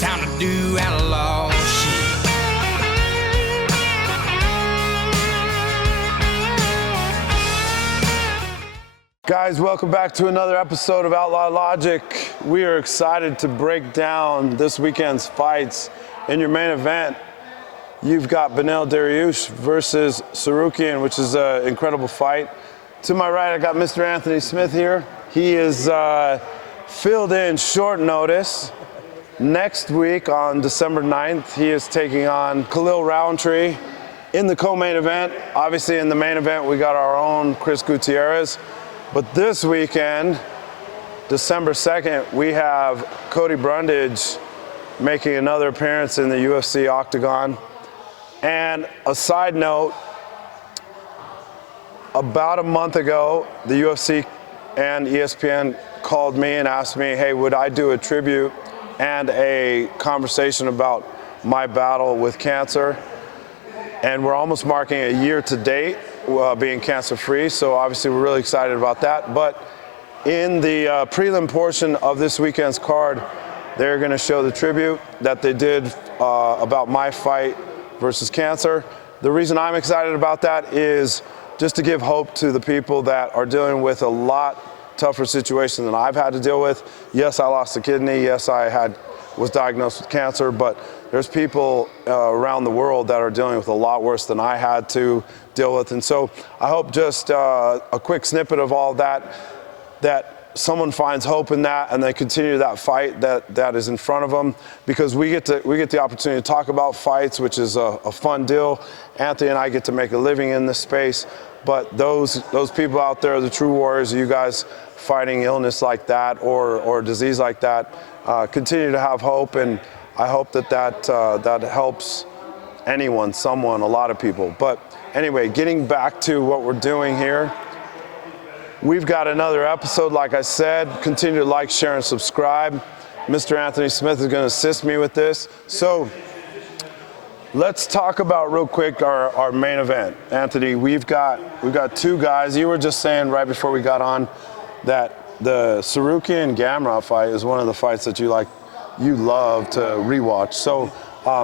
It's time to do outlaw shit. Guys, welcome back to another episode of Outlaw Logic. We are excited to break down this weekend's fights. In your main event, you've got Dariush versus Tsarukyan, which is an incredible fight. To my right, I got Mr. Anthony Smith here. He is filled in short notice. Next week on December 9th, he is taking on Khalil Roundtree in the co-main event. Obviously, in the main event, we got our own Chris Gutierrez. But this weekend, December 2nd, we have Cody Brundage making another appearance in the UFC Octagon. And a side note, about a month ago, the UFC and ESPN called me and asked me, hey, would I do a tribute and a conversation about my battle with cancer? And we're almost marking a year to date being cancer-free, so obviously we're really excited about that. But in the prelim portion of this weekend's card, they're going to show the tribute that they did about my fight versus cancer. The reason I'm excited about that is just to give hope to the people that are dealing with a lot tougher situation than I've had to deal with. Yes, I lost a kidney. Yes, I was diagnosed with cancer, but there's people around the world that are dealing with a lot worse than I had to deal with. And so I hope just a quick snippet of all that someone finds hope in that and they continue that fight that is in front of them, because we get the opportunity to talk about fights, which is a fun deal. Anthony and I get to make a living in this space, but those people out there, the true warriors, you guys fighting illness like that or disease like that, continue to have hope, and I hope that helps anyone, someone, a lot of people. But anyway, getting back to what we're doing here, we've got another episode, like I said. Continue to like, share, and subscribe. Mr. Anthony Smith is going to assist me with this. So let's talk about real quick our main event. Anthony, we've got two guys. You were just saying right before we got on that the Tsarukyan Gamrot fight is one of the fights that you love to rewatch. So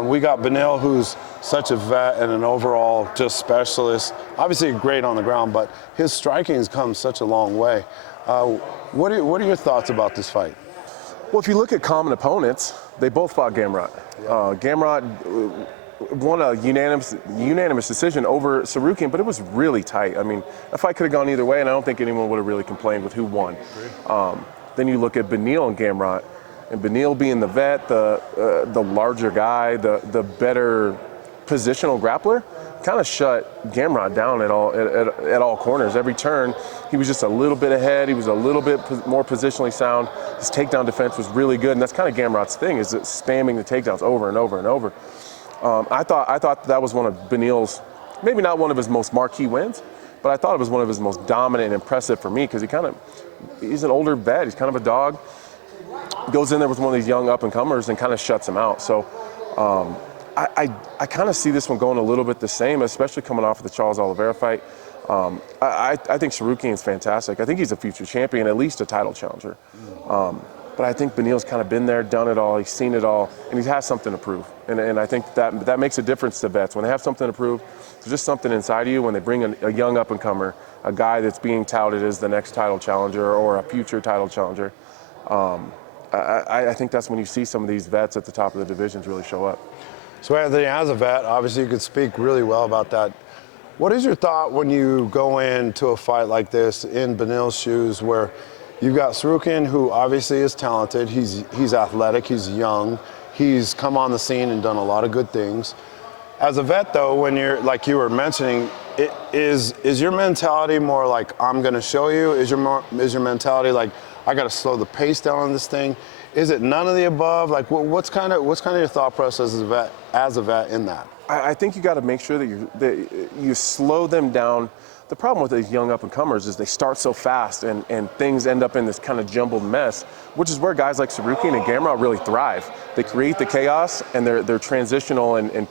we got Beneil, who's such a vet and an overall just specialist. Obviously great on the ground, but his striking has come such a long way. What are your thoughts about this fight? Well, if you look at common opponents, they both fought Gamrot. Yeah. Gamrot won a unanimous decision over Tsarukyan, but it was really tight. I mean, that fight could have gone either way, and I don't think anyone would have really complained with who won. Then you look at Beneil and Gamrot, and Beneil being the vet, the larger guy, the better positional grappler, kind of shut Gamrot down at all corners. Every turn, he was just a little bit ahead. He was a little bit more positionally sound. His takedown defense was really good, and that's kind of Gamrot's thing, is spamming the takedowns over and over and over. I thought that was one of Beneil's, maybe not one of his most marquee wins, but I thought it was one of his most dominant and impressive for me, because he's an older vet. He's kind of a dog. Goes in there with one of these young up-and-comers and kind of shuts him out. So I kind of see this one going a little bit the same, especially coming off of the Charles Oliveira fight. I think Tsarukyan's fantastic. I think he's a future champion, at least a title challenger. But I think Beneil's kind of been there, done it all, he's seen it all, and he has something to prove. And I think that makes a difference to vets. When they have something to prove, there's just something inside of you when they bring a young up-and-comer, a guy that's being touted as the next title challenger or a future title challenger. I think that's when you see some of these vets at the top of the divisions really show up. So Anthony, as a vet, obviously you could speak really well about that. What is your thought when you go into a fight like this in Beneil's shoes, where you've got Tsarukyan, who obviously is talented, he's athletic, he's young, he's come on the scene and done a lot of good things. As a vet, though, when you're, like you were mentioning, is your mentality more like, I'm going to show you? Is your mentality like, I got to slow the pace down on this thing? Is it none of the above? Like, what's kind of your thought process as a vet in that? I think you got to make sure that you slow them down. The problem with these young up-and-comers is they start so fast and things end up in this kind of jumbled mess, which is where guys like Tsarukyan and Gamrot really thrive. They create the chaos, and they're transitional and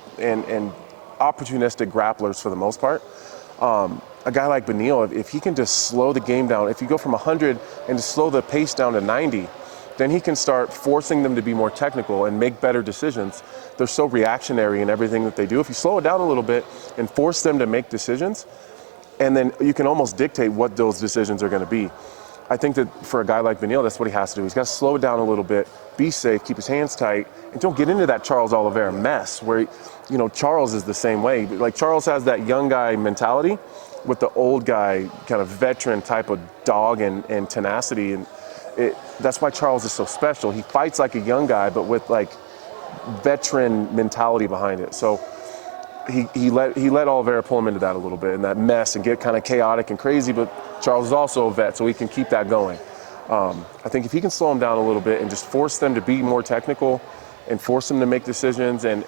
opportunistic grapplers for the most part. A guy like Beneil, if he can just slow the game down, if you go from 100 and just slow the pace down to 90, then he can start forcing them to be more technical and make better decisions. They're so reactionary in everything that they do. If you slow it down a little bit and force them to make decisions, and then you can almost dictate what those decisions are going to be. I think that for a guy like Beneil, that's what he has to do. He's got to slow it down a little bit, be safe, keep his hands tight, and don't get into that Charles Oliveira mess where, Charles is the same way. Like, Charles has that young guy mentality with the old guy kind of veteran type of dog and tenacity. And that's why Charles is so special. He fights like a young guy, but with like veteran mentality behind it. So he let Oliveira pull him into that a little bit, and that mess, and get kind of chaotic and crazy, but Charles is also a vet, so he can keep that going. I think if he can slow him down a little bit and just force them to be more technical and force them to make decisions and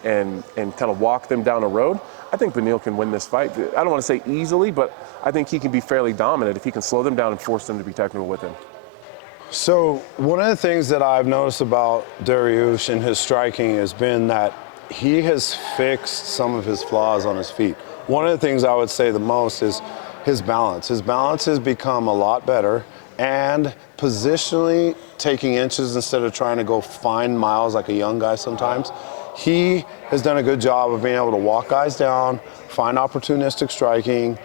kind of walk them down a road, I think Beneil can win this fight. I don't want to say easily, but I think he can be fairly dominant if he can slow them down and force them to be technical with him. So one of the things that I've noticed about Dariush in his striking has been that he has fixed some of his flaws on his feet. One of the things I would say the most is his balance. His balance has become a lot better, and positionally taking inches instead of trying to go find miles like a young guy sometimes. He has done a good job of being able to walk guys down, find opportunistic striking,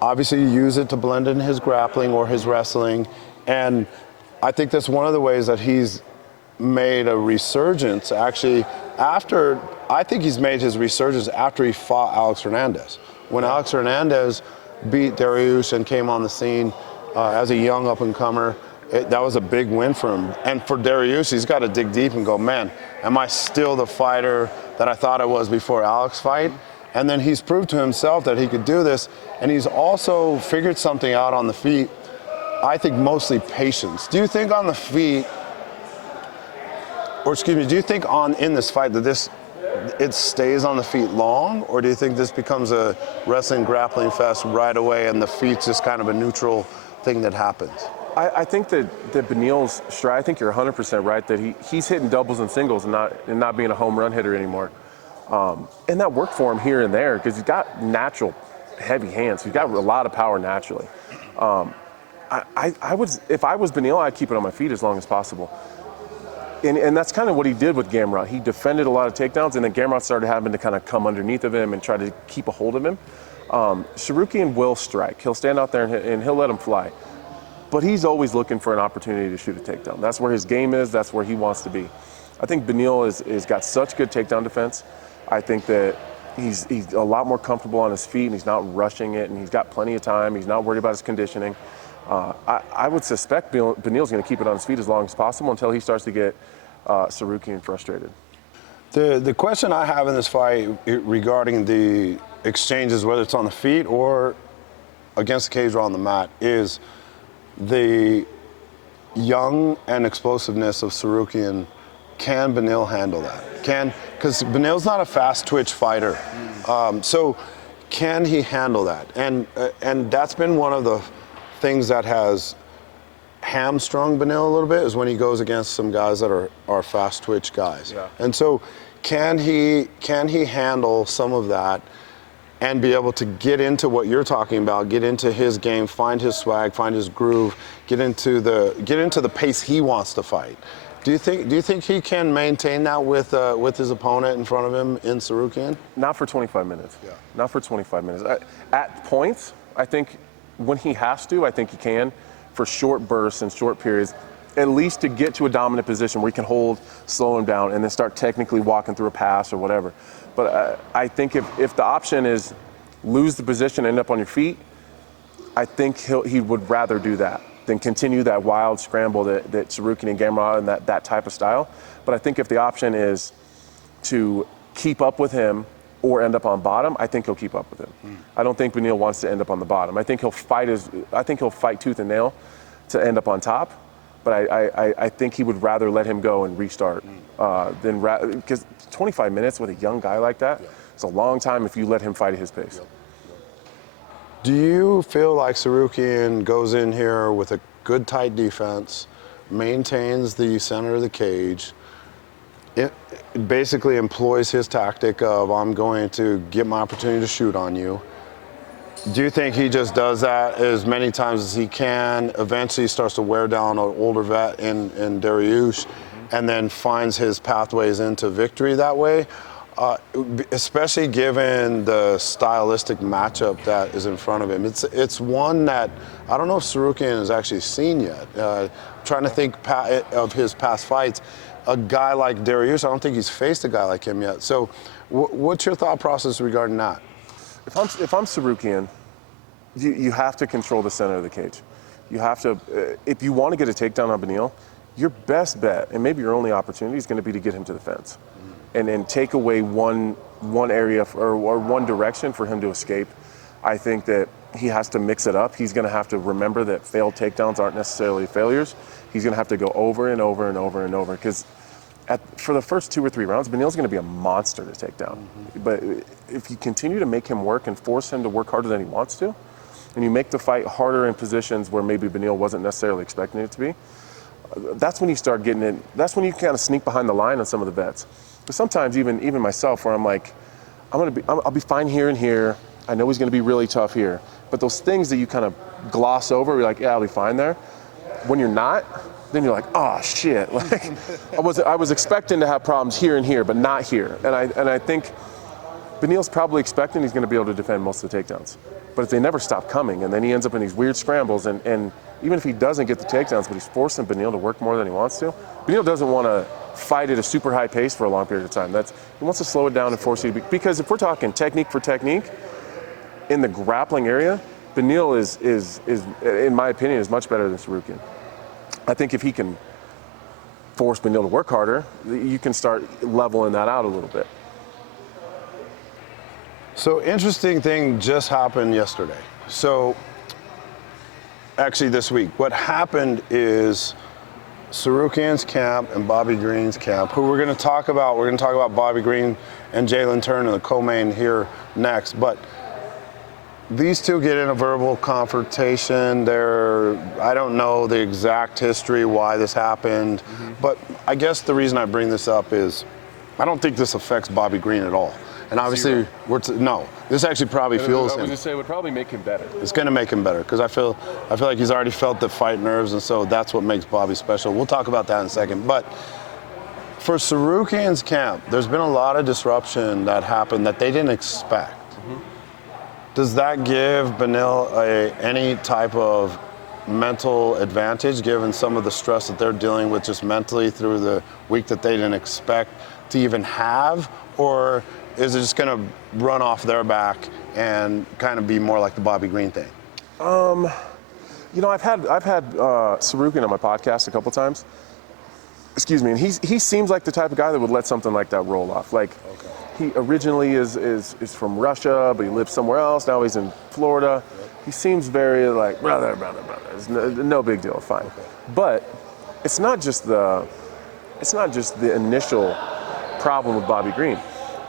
obviously use it to blend in his grappling or his wrestling, and I think that's one of the ways that he's made a resurgence. Actually, I think he's made his resurgence after he fought Alex Hernandez. When Alex Hernandez beat Dariush and came on the scene as a young up-and-comer, that was a big win for him. And for Dariush, he's got to dig deep and go, man, am I still the fighter that I thought I was before Alex fight? And then he's proved to himself that he could do this, and he's also figured something out on the feet. I think mostly patience. Do you think on the feet, do you think in this fight that it stays on the feet long, or do you think this becomes a wrestling grappling fest right away and the feet's just kind of a neutral thing that happens? I think that Beneil's stride, I think you're 100% right, that he's hitting doubles and singles and not being a home run hitter anymore. And that worked for him here and there because he's got natural heavy hands. He's got a lot of power naturally. If I was Beneil, I'd keep it on my feet as long as possible. And that's kind of what he did with Gamrot. He defended a lot of takedowns, and then Gamrot started having to kind of come underneath of him and try to keep a hold of him. Tsarukyan will strike. He'll stand out there and he'll let him fly. But he's always looking for an opportunity to shoot a takedown. That's where his game is. That's where he wants to be. I think Beneil is got such good takedown defense. I think that he's a lot more comfortable on his feet, and he's not rushing it, and he's got plenty of time. He's not worried about his conditioning. I would suspect Beneil's going to keep it on his feet as long as possible until he starts to get Tsarukyan frustrated. The question I have in this fight regarding the exchanges, whether it's on the feet or against the cage or on the mat, is the young and explosiveness of Tsarukyan. Can Beneil handle that? Because Beneil's not a fast twitch fighter. So can he handle that? And that's been one of the things that has hamstrung Beneil a little bit, is when he goes against some guys that are fast twitch guys. Yeah. And so can he handle some of that and be able to get into what you're talking about, get into his game, find his swag, find his groove, get into the pace he wants to fight? Do you think he can maintain that with his opponent in front of him in Tsarukyan? Not for 25 minutes. Yeah. Not for 25 minutes. At points, I think when he has to, I think he can, for short bursts and short periods, at least to get to a dominant position where he can hold, slow him down, and then start technically walking through a pass or whatever. But I think if the option is lose the position, end up on your feet, I think he would rather do that than continue that wild scramble that Tsarukyan and Gamrot and that type of style. But I think if the option is to keep up with him or end up on bottom, I think he'll keep up with him. I don't think Beneil wants to end up on the bottom. I think he'll fight tooth and nail to end up on top. But I think he would rather let him go and restart than because 25 minutes with a young guy like that, it's a long time if you let him fight at his pace. Do you feel like Tsarukyan goes in here with a good tight defense, maintains the center of the cage, it basically employs his tactic of I'm going to get my opportunity to shoot on you, Do you think he just does that as many times as he can, eventually starts to wear down an older vet in Dariush, and then finds his pathways into victory that way? Especially given the stylistic matchup that is in front of him. It's one that I don't know if Tsarukyan has actually seen yet. Trying to think of his past fights. A guy like Dariush, I don't think he's faced a guy like him yet. So what's your thought process regarding that? If I'm Tsarukyan, you have to control the center of the cage. You have to, if you want to get a takedown on Beneil, your best bet, and maybe your only opportunity, is going to be to get him to the fence. And take away one area or one direction for him to escape. I think that he has to mix it up. He's going to have to remember that failed takedowns aren't necessarily failures. He's going to have to go over and over and over and over, because for the first 2 or 3 rounds, Beneil's going to be a monster to take down. But if you continue to make him work and force him to work harder than he wants to, and you make the fight harder in positions where maybe Beneil wasn't necessarily expecting it to be, that's when you start getting it. That's when you kind of sneak behind the line on some of the bets. But sometimes even myself, where I'm like, I'll be fine here and here. I know he's going to be really tough here. But those things that you kind of gloss over, you're like, yeah, I'll be fine there. When you're not, then you're like, oh shit. Like I was expecting to have problems here and here, but not here. And I think Beneil's probably expecting he's going to be able to defend most of the takedowns. But if they never stop coming, and then he ends up in these weird scrambles, and even if he doesn't get the takedowns, but he's forcing Beneil to work more than he wants to, Beneil doesn't want to fight at a super high pace for a long period of time. He wants to slow it down and force you to be, because if we're talking technique for technique, in the grappling area, Beneil is in my opinion, is much better than Tsarukyan. I think if he can force Beneil to work harder, you can start leveling that out a little bit. So interesting thing just happened yesterday. So actually this week, what happened is Tsarukyan's camp and Bobby Green's camp, who we're going to talk about. We're going to talk about Bobby Green and Jalen Turner, the co-main, here next. But these two get in a verbal confrontation. I don't know the exact history why this happened, but I guess the reason I bring this up is I don't think this affects Bobby Green at all. And obviously, no, this actually probably fuels him. I was going to say it would probably make him better. It's going to make him better, because I feel like he's already felt the fight nerves, and so that's what makes Bobby special. We'll talk about that in a second. But for Tsarukyan's camp, there's been a lot of disruption that happened that they didn't expect. Does that give Beneil any type of mental advantage, given some of the stress that they're dealing with just mentally through the week that they didn't expect to even have? Or is it just going to run off their back and kind of be more like the Bobby Green thing? You know, I've had Tsarukyan on my podcast a couple times. Excuse me, and he seems like the type of guy that would let something like that roll off. Like, he originally is from Russia, but he lives somewhere else. Now he's in Florida. He seems very like brother. It's no big deal, fine. But it's not just the initial problem with Bobby Green.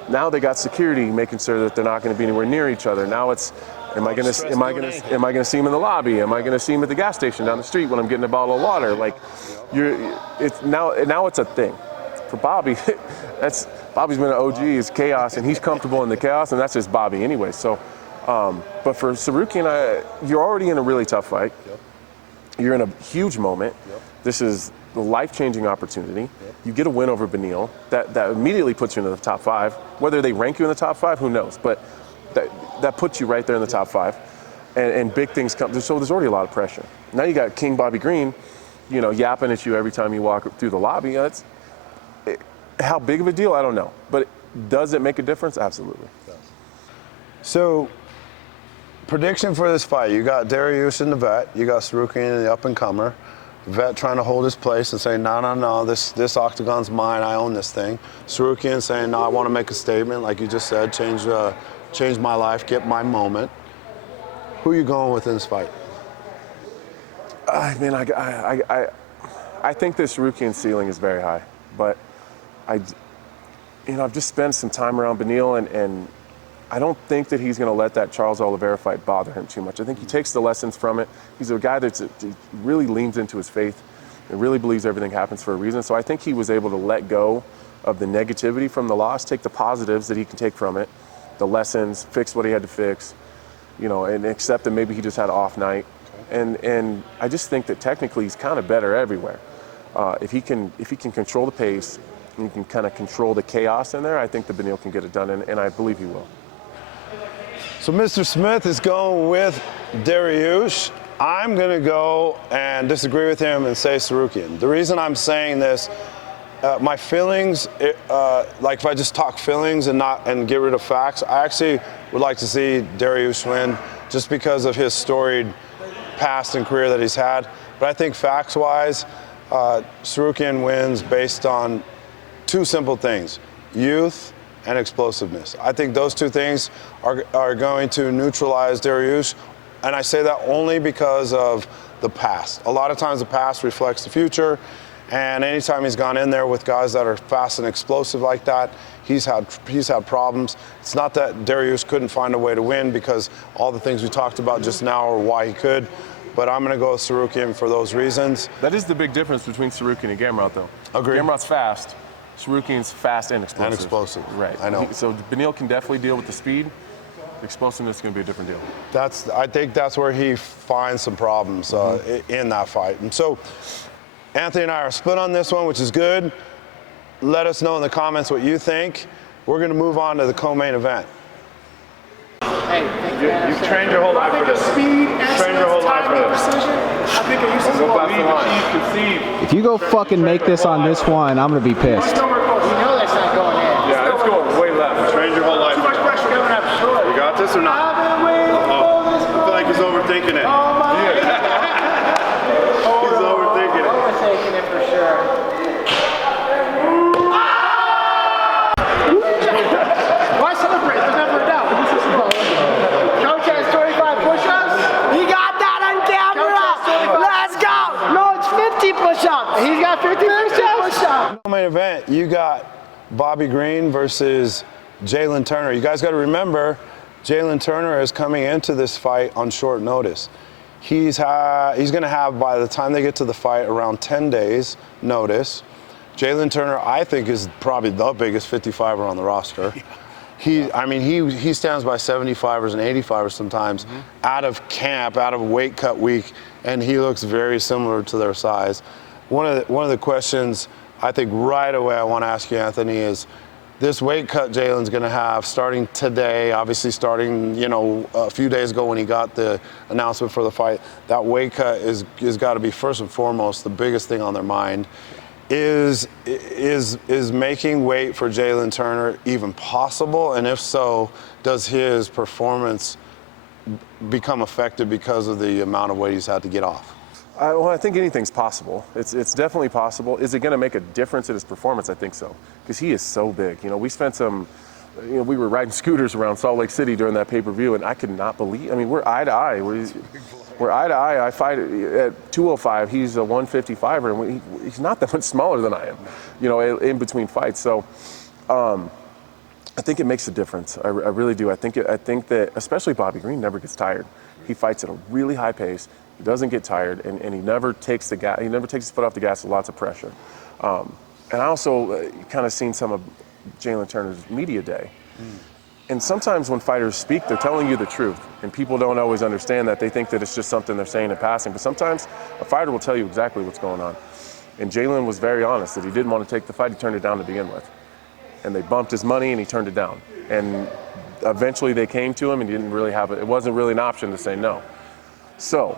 Now they got security making sure that they're not going to be anywhere near each other. Now it's, am I going to see him in the lobby? Am I going to see him at the gas station down the street when I'm getting a bottle of water? Like, now it's a thing. For Bobby, Bobby's been an OG, is chaos, and he's comfortable in the chaos, and that's just Bobby anyway. So, but for Tsarukyan, you're already in a really tough fight. You're in a huge moment. This is the life-changing opportunity. You get a win over Beneil. That immediately puts you into the top 5. Whether they rank you in the top 5, who knows? But that puts you right there in the top 5. And big things come. So there's already a lot of pressure. Now you got King Bobby Green, yapping at you every time you walk through the lobby. How big of a deal? I don't know. But does it make a difference? Absolutely. So, prediction for this fight. You got Dariush in the vet. You got Tsarukyan in the up-and-comer. Vet trying to hold his place and say, no, this octagon's mine. I own this thing. Tsarukyan saying, no, I want to make a statement, like you just said, change my life, get my moment. Who are you going with in this fight? I mean, I think the Tsarukyan ceiling is very high, but I've just spent some time around Beneil, and I don't think that he's going to let that Charles Oliveira fight bother him too much. I think he takes the lessons from it. He's a guy that really leans into his faith and really believes everything happens for a reason. So I think he was able to let go of the negativity from the loss, take the positives that he can take from it, the lessons, fix what he had to fix, and accept that maybe he just had an off night. And I just think that technically he's kind of better everywhere. If he can control the pace and he can kind of control the chaos in there, I think that Beneil can get it done, and I believe he will. So Mr. Smith is going with Dariush. I'm going to go and disagree with him and say Tsarukyan. The reason I'm saying this, my feelings, like if I just talk feelings and get rid of facts, I actually would like to see Dariush win just because of his storied past and career that he's had. But I think facts-wise, Tsarukyan wins based on two simple things: youth and explosiveness. I think those two things are going to neutralize Dariush, and I say that only because of the past. A lot of times the past reflects the future, and anytime he's gone in there with guys that are fast and explosive like that, he's had problems. It's not that Dariush couldn't find a way to win, because all the things we talked about just now are why he could, but I'm going to go with Tsarukyan for those reasons. That is the big difference between Tsarukyan and Gamrot, though. Agreed. Gamrot's fast. Tsarukyan's fast and explosive. And explosive. Right. I know. So Beneil can definitely deal with the speed. The explosiveness is going to be a different deal. I think that's where he finds some problems in that fight. And so Anthony and I are split on this one, which is good. Let us know in the comments what you think. We're going to move on to the co-main event. Hey, You've trained your whole life for this. Speed, Trained your whole life for this. precision. I think I used to If you go fucking make this on this one, I'm gonna be pissed. We know that's not going in. Yeah, it's going way left. Trained your whole life. Too much pressure coming up short. You got this or not? I've been waiting for this I feel like he's overthinking it. all my life. He's overthinking it. Overthinking it for sure. Why celebrate? There's never a doubt. Coach has 25 push-ups. He got that on camera. Let's go. No, it's 50 push-ups. He's got 50 push-ups. Main event, you got Bobby Green versus Jalen Turner. You guys got to remember, Jalen Turner is coming into this fight on short notice. He's going to have, by the time they get to the fight, around 10 days notice. Jalen Turner, I think, is probably the biggest 55er on the roster. He stands by 75ers and 85ers sometimes out of camp, out of weight cut week, and he looks very similar to their size. One of the questions I think right away I want to ask you, Anthony, is this weight cut Jalen's going to have starting today, obviously starting, a few days ago when he got the announcement for the fight, that weight cut is got to be first and foremost the biggest thing on their mind. Is making weight for Jalen Turner even possible? And if so, does his performance become affected because of the amount of weight he's had to get off? I think anything's possible. It's definitely possible. Is it going to make a difference in his performance? I think so, because he is so big. We spent we were riding scooters around Salt Lake City during that pay-per-view, and I could not believe. We're eye to eye. We're eye to eye. I fight at 205. He's a 155er, and he's not that much smaller than I am. In between fights. So, I think it makes a difference. I really do. I think that especially Bobby Green never gets tired. He fights at a really high pace. He doesn't get tired, and he never takes the gas. He never takes his foot off the gas with lots of pressure. And I also kind of seen some of Jalen Turner's media day. And sometimes when fighters speak, they're telling you the truth, and people don't always understand that. They think that it's just something they're saying in passing. But sometimes a fighter will tell you exactly what's going on. And Jalen was very honest that he didn't want to take the fight. He turned it down to begin with. And they bumped his money, and he turned it down. And eventually they came to him, and he didn't really have it. It wasn't really an option to say no. So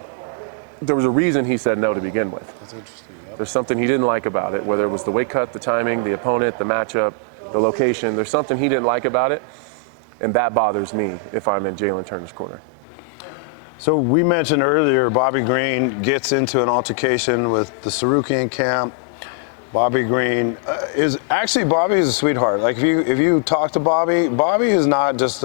there was a reason he said no to begin with. That's interesting. Yep. There's something he didn't like about it, whether it was the weight cut, the timing, the opponent, the matchup, the location. There's something he didn't like about it, and that bothers me if I'm in Jalen Turner's corner. So we mentioned earlier, Bobby Green gets into an altercation with the Tsarukyan camp. Bobby Green Bobby is a sweetheart. Like if you talk to Bobby is not just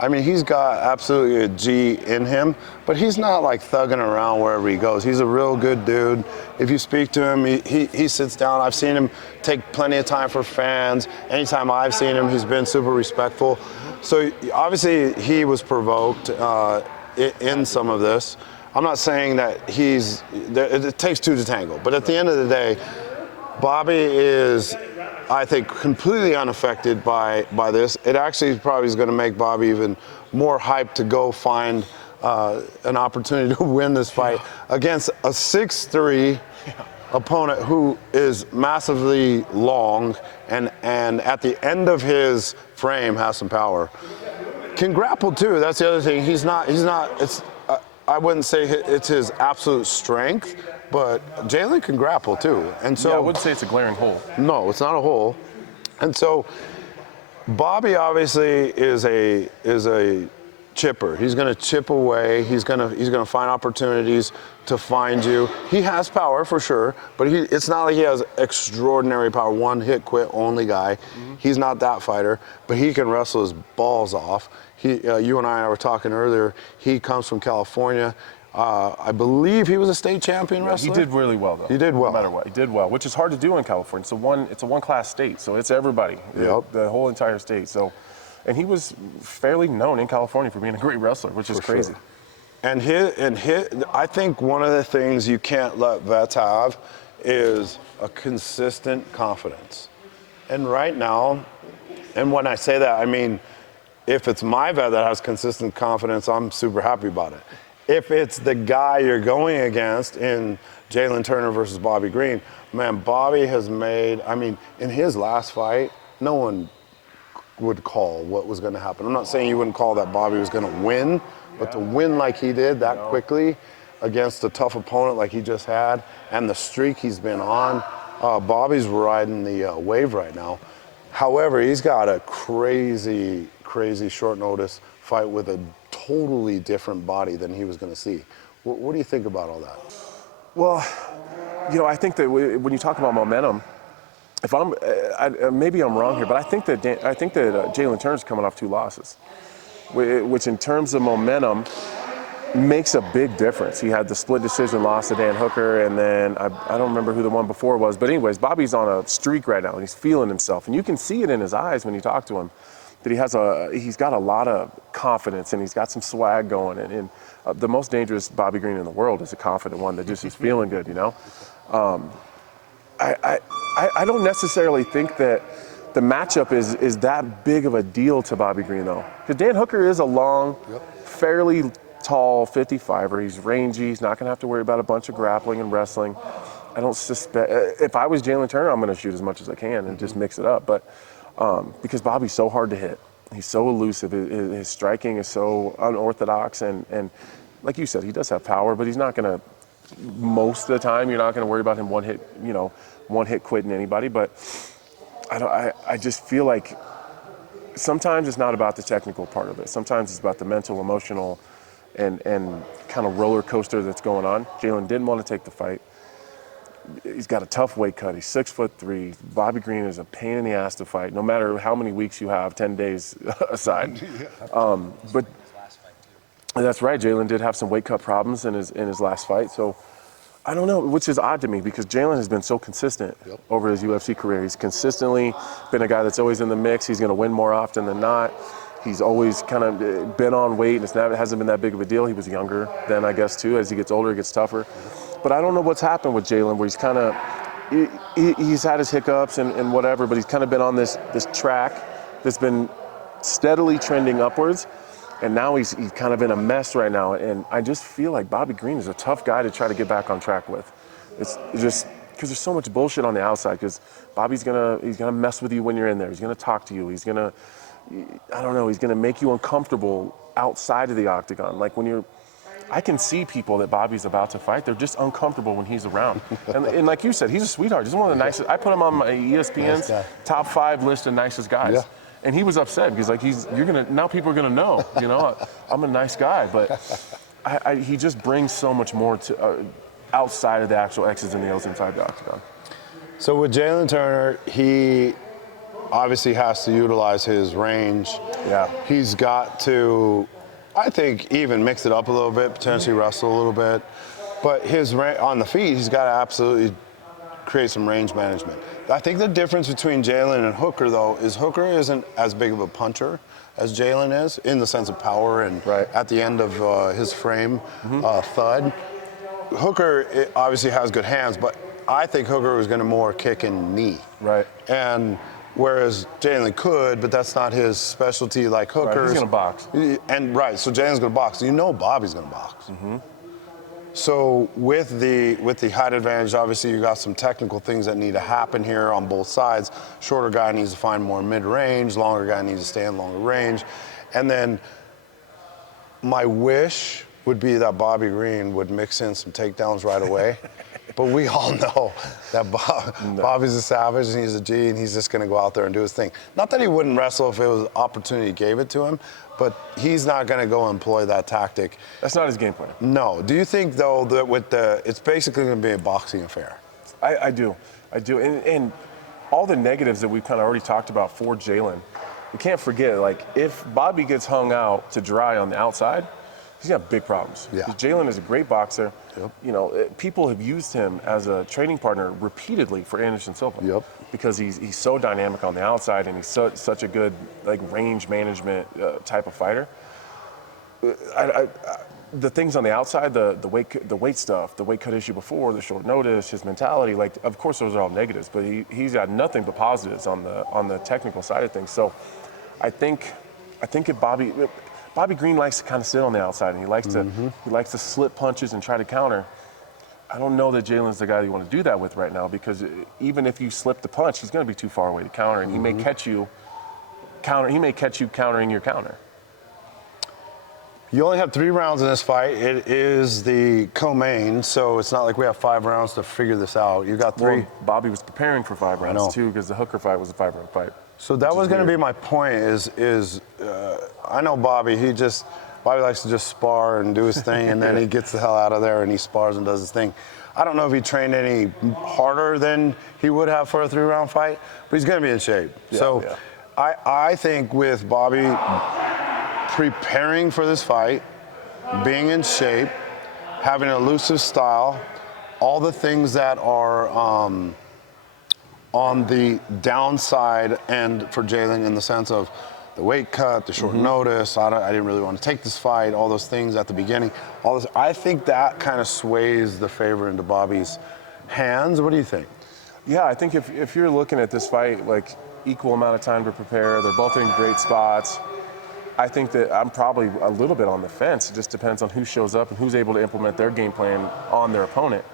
he's got absolutely a G in him, but he's not like thugging around wherever he goes. He's a real good dude. If you speak to him, he sits down. I've seen him take plenty of time for fans. Anytime I've seen him, he's been super respectful. So obviously he was provoked in some of this. I'm not saying that it takes two to tango, but at the end of the day, Bobby is I think, completely unaffected by this. It actually probably is going to make Bobby even more hyped to go find an opportunity to win this fight against a 6'3" opponent who is massively long and at the end of his frame has some power. Can grapple too. That's the other thing. He's not. It's. I wouldn't say it's his absolute strength, but Jalen can grapple too. And so I wouldn't say it's a glaring hole. No, it's not a hole. And so Bobby obviously is a chipper. He's going to chip away. He's going to find opportunities to find you. He has power for sure, but it's not like he has extraordinary power. One hit quit only guy. He's not that fighter, but he can wrestle his balls off. You and I were talking earlier. He comes from California. I believe he was a state champion wrestler. He did really well, though. He did well. No matter what, he did well, which is hard to do in California. It's a one-class state, so it's everybody, the whole entire state. So, and he was fairly known in California for being a great wrestler, which is crazy. Sure. And I think one of the things you can't let vets have is a consistent confidence. And right now, and when I say that, I mean, if it's my vet that has consistent confidence, I'm super happy about it. If it's the guy you're going against in Jalen Turner versus Bobby Green, man, Bobby has made, I mean, in his last fight, no one would call what was going to happen. I'm not saying you wouldn't call that Bobby was going to win, but to win like he did that quickly against a tough opponent like he just had and the streak he's been on, Bobby's riding the wave right now. However, he's got a crazy short notice fight with a totally different body than he was going to see. What do you think about all that? Well, I think that when you talk about momentum, if maybe I'm wrong here, but I think that Jalen Turner's coming off 2 losses, which in terms of momentum makes a big difference. He had the split decision loss to Dan Hooker, and then I don't remember who the one before was, but anyways, Bobby's on a streak right now, and he's feeling himself, and you can see it in his eyes when you talk to him that he's got a lot of confidence and he's got some swag going, and the most dangerous Bobby Green in the world is a confident one that just is feeling good, I don't necessarily think that the matchup is that big of a deal to Bobby Green, though. Because Dan Hooker is a long, fairly tall 55er. He's rangy. He's not going to have to worry about a bunch of grappling and wrestling. I don't suspect. If I was Jalen Turner, I'm going to shoot as much as I can and just mix it up. But because Bobby's so hard to hit, he's so elusive. His striking is so unorthodox, and like you said, he does have power, but he's not going to. Most of the time, you're not going to worry about him one hit quitting anybody. But I just feel like sometimes it's not about the technical part of it. Sometimes it's about the mental, emotional, and kind of roller coaster that's going on. Jalen didn't want to take the fight. He's got a tough weight cut. He's 6'3". Bobby Green is a pain in the ass to fight, no matter how many weeks you have, 10 days aside. But that's right. Jalen did have some weight cut problems in his last fight. So I don't know, which is odd to me because Jalen has been so consistent over his UFC career. He's consistently been a guy that's always in the mix. He's going to win more often than not. He's always kind of been on weight, and it hasn't been that big of a deal. He was younger then, I guess, too. As he gets older, it gets tougher. But I don't know what's happened with Jalen, where he's kind of he's had his hiccups and whatever, but he's kind of been on this track that's been steadily trending upwards, and now he's kind of in a mess right now. And I just feel like Bobby Green is a tough guy to try to get back on track with. It's just because there's so much bullshit on the outside. Because Bobby's gonna mess with you when you're in there. He's gonna talk to you. He's gonna make you uncomfortable outside of the octagon. Like I can see people that Bobby's about to fight. They're just uncomfortable when he's around. And like you said, he's a sweetheart. He's one of the nicest. I put him on my ESPN's top 5 list of nicest guys. Yeah. And he was upset because now people are gonna know. I'm a nice guy, but he just brings so much more to outside of the actual X's and O's inside the octagon. So with Jalen Turner, he obviously has to utilize his range. Yeah. He's got to, I think, even mix it up a little bit, potentially wrestle a little bit. But on the feet, he's got to absolutely create some range management. I think the difference between Jalen and Hooker, though, is Hooker isn't as big of a puncher as Jalen is, in the sense of power and at the end of his frame, thud. Hooker obviously has good hands, but I think Hooker was going to more kick and knee. Right. And whereas Jalen could, but that's not his specialty like Hooker's. Right, he's going to box. And right, so Jalen's going to box. You know Bobby's going to box. Mm-hmm. So with the height advantage, obviously you got some technical things that need to happen here on both sides. Shorter guy needs to find more mid-range. Longer guy needs to stay in longer range. And then my wish would be that Bobby Green would mix in some takedowns right away. But we all know that Bobby's a savage and he's a G and he's just going to go out there and do his thing. Not that he wouldn't wrestle if it was opportunity gave it to him, but he's not going to go employ that tactic. That's not his game plan. No. Do you think, though, that it's basically going to be a boxing affair? I do. And all the negatives that we've kind of already talked about for Jalen, we can't forget, like, if Bobby gets hung out to dry on the outside, he's got big problems. Yeah. Jalen is a great boxer. Yep. You know, people have used him as a training partner repeatedly for Anderson Silva. Yep. Because he's so dynamic on the outside and he's such a good, like, range management type of fighter. The things on the outside, the weight stuff, the weight cut issue before, the short notice, his mentality, like, of course those are all negatives, but he's got nothing but positives on the technical side of things. So I think if Bobby Green likes to kind of sit on the outside and he likes to slip punches and try to counter. I don't know that Jalen's the guy you want to do that with right now, because even if you slip the punch, he's going to be too far away to counter, and he may catch you countering your counter. You only have 3 rounds in this fight. It is the co-main, so it's not like we have 5 rounds to figure this out. You got 3. Well, Bobby was preparing for 5 rounds too, because the Hooker fight was a 5-round fight. So that was going to be my point. I know Bobby. Bobby likes to just spar and do his thing, and then he gets the hell out of there and he spars and does his thing. I don't know if he trained any harder than he would have for a 3-round fight, but he's going to be in shape. Yeah. I think with Bobby preparing for this fight, being in shape, having an elusive style, all the things that are on the downside end for Jalen, in the sense of the weight cut, the short notice, I didn't really want to take this fight, all those things at the beginning, I think that kind of sways the favor into Bobby's hands. What do you think? Yeah, I think if you're looking at this fight, like, equal amount of time to prepare, they're both in great spots, I think that I'm probably a little bit on the fence. It just depends on who shows up and who's able to implement their game plan on their opponent.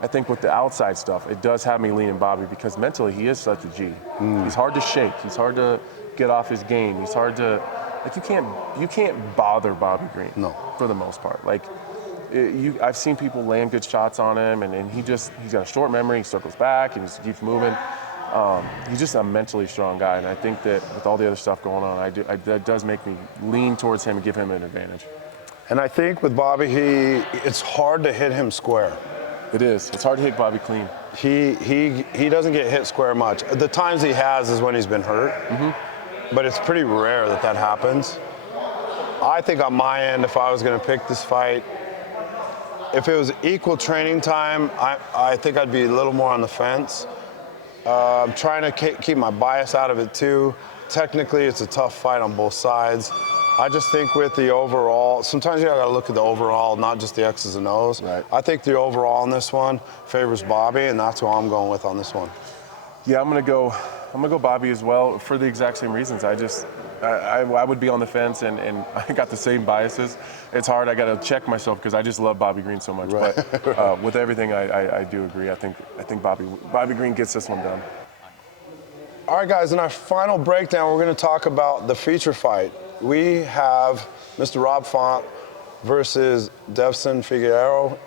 I think with the outside stuff, it does have me leaning Bobby, because mentally he is such a G. He's hard to shake. He's hard to get off his game. He's hard to, like, you can't bother Bobby Green. No. For the most part. Like, I've seen people land good shots on him, and he's got a short memory. He circles back and he keeps moving. He's just a mentally strong guy, and I think that with all the other stuff going on, that does make me lean towards him and give him an advantage. And I think with Bobby, it's hard to hit him square. It is. It's hard to hit Bobby clean. He doesn't get hit square much. The times he has is when he's been hurt, but it's pretty rare that happens. I think on my end, if I was going to pick this fight, if it was equal training time, I think I'd be a little more on the fence. I'm trying to keep my bias out of it too. Technically, it's a tough fight on both sides. I just think with the overall, sometimes you gotta look at the overall, not just the X's and O's. Right. I think the overall on this one favors Bobby, and that's who I'm going with on this one. Yeah, I'm gonna go Bobby as well, for the exact same reasons. I would be on the fence, and I got the same biases. It's hard. I got to check myself, because I just love Bobby Green so much. Right. But with everything, I do agree. I think Bobby Green gets this one done. All right, guys, in our final breakdown, we're going to talk about the feature fight. We have Mr. Rob Font versus Devson Figueiredo.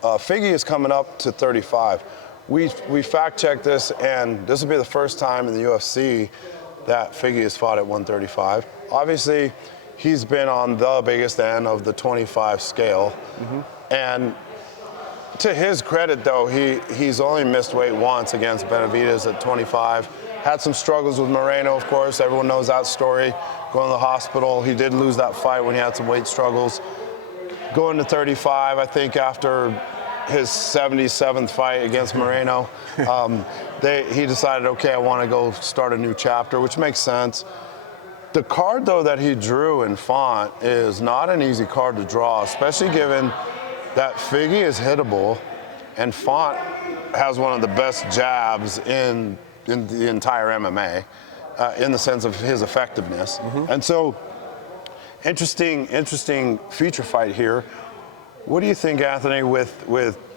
Figgy is coming up to 35. We fact-checked this, and this will be the first time in the UFC that Figgy has fought at 135. Obviously, he's been on the biggest end of the 25 scale. And to his credit, though, he's only missed weight once against Benavidez at 25. Had some struggles with Moreno, of course. Everyone knows that story. Going to the hospital. He did lose that fight when he had some weight struggles. Going to 35, I think after his 77th fight against Moreno, he decided, okay, I want to go start a new chapter, which makes sense. The card, though, that he drew in Font is not an easy card to draw, especially given that Figgy is hittable. and Font has one of the best jabs in the entire MMA, in the sense of his effectiveness. And so, interesting feature fight here. What do you think, Anthony, with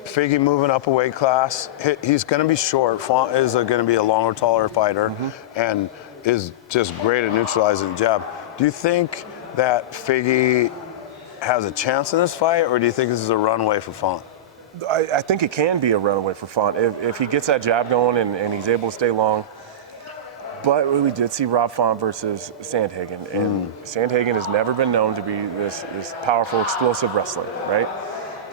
Figgy moving up a weight class? He's going to be short. Font is going to be a longer, taller fighter, and is just great at neutralizing the jab. Do you think that Figgy has a chance in this fight, or do you think this is a runaway for Font? I think it can be a runaway for Font if he gets that jab going and he's able to stay long. But we did see Rob Font versus Sandhagen, and Sandhagen has never been known to be this powerful, explosive wrestler, right?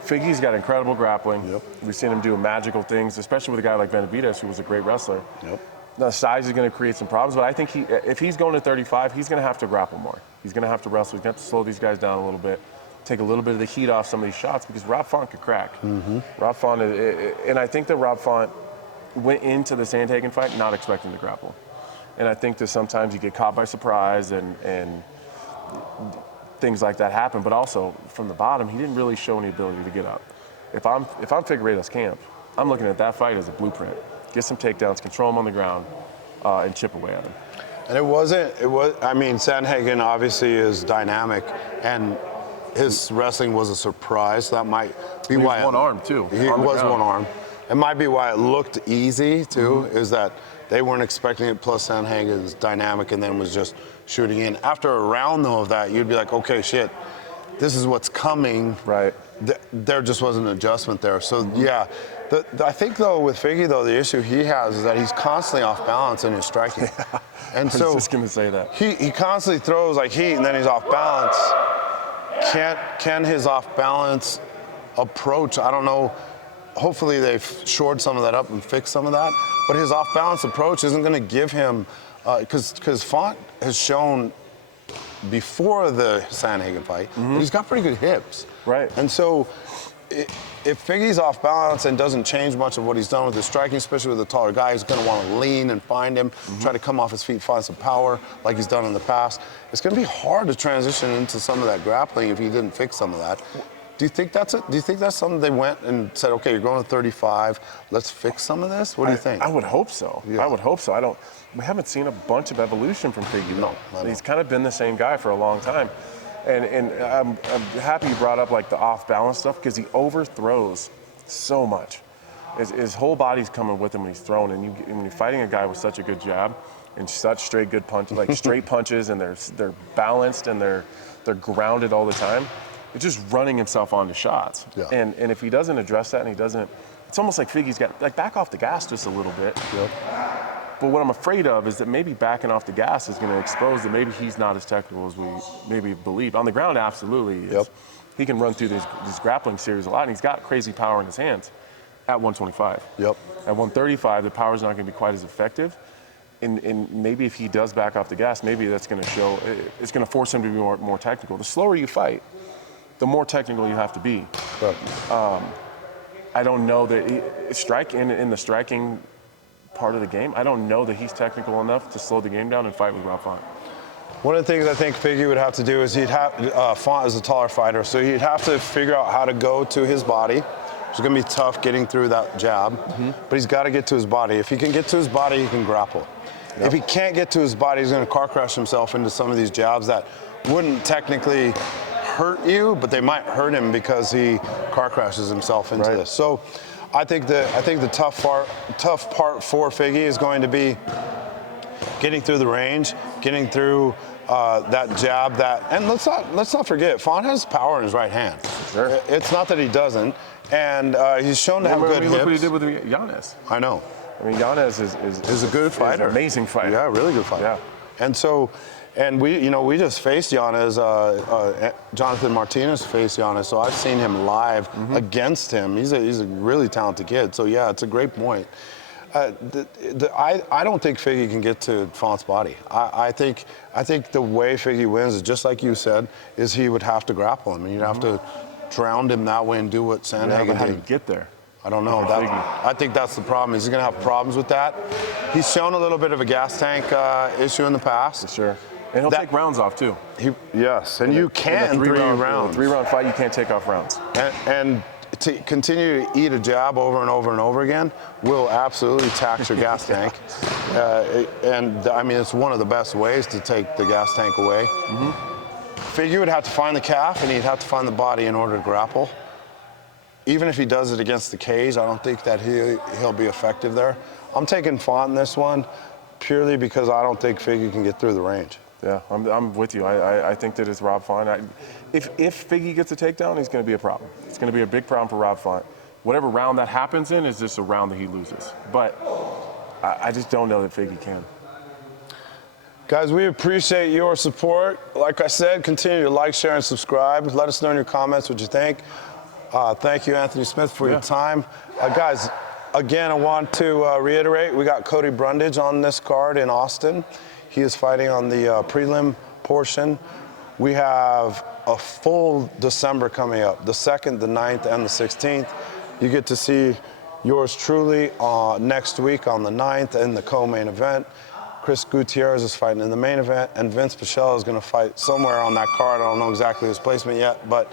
Figgy's got incredible grappling. Yep. We've seen him do magical things, especially with a guy like Benavidez, who was a great wrestler. Yep. The size is going to create some problems, but I think if he's going to 35, he's going to have to grapple more. He's going to have to wrestle. He's going to have to slow these guys down a little bit, take a little bit of the heat off some of these shots, because Rob Font could crack. Rob Font, and I think that Rob Font went into the Sandhagen fight not expecting to grapple. And I think that sometimes you get caught by surprise and things like that happen. But also, from the bottom, he didn't really show any ability to get up. If I'm Figueiredo's camp, I'm looking at that fight as a blueprint. Get some takedowns, control him on the ground, and chip away at him. And I mean, Sandhagen obviously is dynamic, and his wrestling was a surprise. That might be why. He was one arm, too. He was one arm. It might be why it looked easy, too, is that they weren't expecting it, plus Sandhagen's dynamic and then was just shooting in. After a round, though, of that, you'd be like, okay, shit, this is what's coming. Right. There just wasn't an adjustment there. So, yeah. I think, though, with Figgy, though, the issue he has is that he's constantly off balance in his striking. Yeah. And so I was just going to say that. He constantly throws like heat, and then he's off balance. Can his off balance approach, I don't know, hopefully they've shored some of that up and fixed some of that, but his off balance approach isn't going to give him, because Font has shown before the Sandhagen fight that he's got pretty good hips. Right. And so if Figgy's off balance and doesn't change much of what he's done with his striking, especially with a taller guy, he's going to want to lean and find him, try to come off his feet, find some power like he's done in the past. It's going to be hard to transition into some of that grappling if he didn't fix some of that. Do you think that's it? Do you think that's something they went and said, okay, you're going to 35, let's fix some of this? What do you think? I would hope so. Yeah. I would hope so. We haven't seen a bunch of evolution from Figgy. No. He's kind of been the same guy for a long time. And I'm happy you brought up like the off-balance stuff, because he overthrows so much. His whole body's coming with him when he's throwing, and when you're fighting a guy with such a good jab and such straight good punches, like straight punches, and they're balanced and they're grounded all the time. It's just running himself onto shots. Yeah. And if he doesn't address that, and he doesn't, it's almost like Figgy's got, like, back off the gas just a little bit. Yep. But what I'm afraid of is that maybe backing off the gas is going to expose that maybe he's not as technical as we maybe believe. On the ground, absolutely he is. Yep. He can run through these grappling series a lot, and he's got crazy power in his hands at 125. Yep. At 135, the power's not going to be quite as effective. And maybe if he does back off the gas, maybe that's going to show, it's going to force him to be more technical. The slower you fight, the more technical you have to be. Right. I don't know that in the striking part of the game, I don't know that he's technical enough to slow the game down and fight with Rob Font. One of the things I think Figgy would have to do is Font is a taller fighter, so he'd have to figure out how to go to his body. It's going to be tough getting through that jab, but he's got to get to his body. If he can get to his body, he can grapple. Yep. If he can't get to his body, he's going to car crash himself into some of these jabs that wouldn't technically hurt you, but they might hurt him because he car crashes himself into this. So I think the tough part for Figgy is going to be getting through the range, getting through that jab. And let's not forget, Font has power in his right hand. Sure. It's not that he doesn't, and he's shown to have good hips. Look what he did with Giannis. I know. I mean, Giannis is a good fighter, an amazing fighter. Yeah, really good fighter. Yeah. And so. And we just faced Giannis, Jonathan Martinez faced Giannis, so I've seen him live against him. He's a really talented kid. So yeah, it's a great point. I don't think Figgy can get to Font's body. I think the way Figgy wins is just like you said, is he would have to grapple him, and you'd have to drown him that way and do what Sandhagen did. How do you get there? I don't know. I think that's the problem. He's going to have problems with that. He's shown a little bit of a gas tank issue in the past. For sure. And he'll take rounds off, too. Yes, and you can in 3 rounds. In a 3-round fight, you can't take off rounds. And to continue to eat a jab over and over and over again will absolutely tax your gas tank. And I mean, it's one of the best ways to take the gas tank away. Figgy would have to find the calf and he'd have to find the body in order to grapple. Even if he does it against the cage, I don't think that he'll be effective there. I'm taking Font in this one purely because I don't think Figgy can get through the range. Yeah, I'm with you. I think that it's Rob Font. If Figgy gets a takedown, he's going to be a problem. It's going to be a big problem for Rob Font. Whatever round that happens in is just a round that he loses. But I just don't know that Figgy can. Guys, we appreciate your support. Like I said, continue to like, share, and subscribe. Let us know in your comments what you think. Thank you, Anthony Smith, for your time. Guys, again, I want to reiterate, we got Cody Brundage on this card in Austin. He is fighting on the prelim portion. We have a full December coming up, the 2nd, the 9th, and the 16th. You get to see yours truly next week on the 9th in the co-main event. Chris Gutierrez is fighting in the main event, and Vince Pichel is going to fight somewhere on that card. I don't know exactly his placement yet, but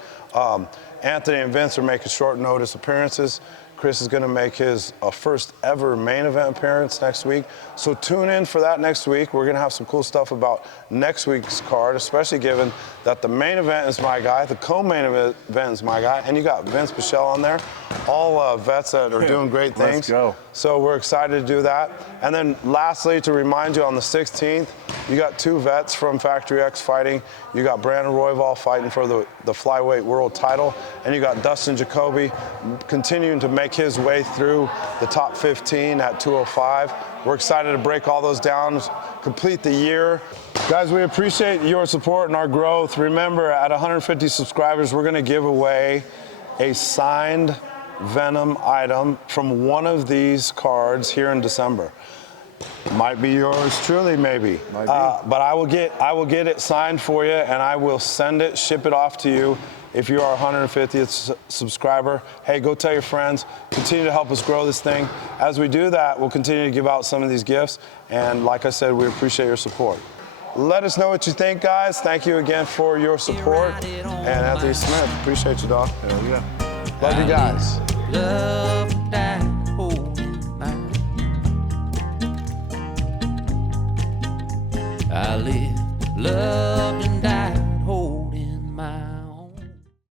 Anthony and Vince are making short notice appearances. Chris is going to make his first ever main event appearance next week. So tune in for that next week. We're going to have some cool stuff about next week's card, especially given that the main event is my guy, the co-main event is my guy, and you got Vince Pichel on there. All vets that are doing great things. Let's go. So we're excited to do that. And then lastly, to remind you, on the 16th, you got 2 vets from Factory X fighting. You got Brandon Royval fighting for the flyweight world title, and you got Dustin Jacoby continuing to make his way through the top 15 at 205. We're excited to break all those down, complete the year. Guys, we appreciate your support and our growth. Remember, at 150 subscribers, we're going to give away a signed Venom item from one of these cards here in December. Might be yours truly, maybe. But I will get it signed for you, and I will send it, ship it off to you. If you are a 150th subscriber, hey, go tell your friends. Continue to help us grow this thing. As we do that, we'll continue to give out some of these gifts. And like I said, we appreciate your support. Let us know what you think, guys. Thank you again for your support. And Anthony Smith, appreciate you, dog. Hell yeah. Love you guys. Love that whole night. I live, love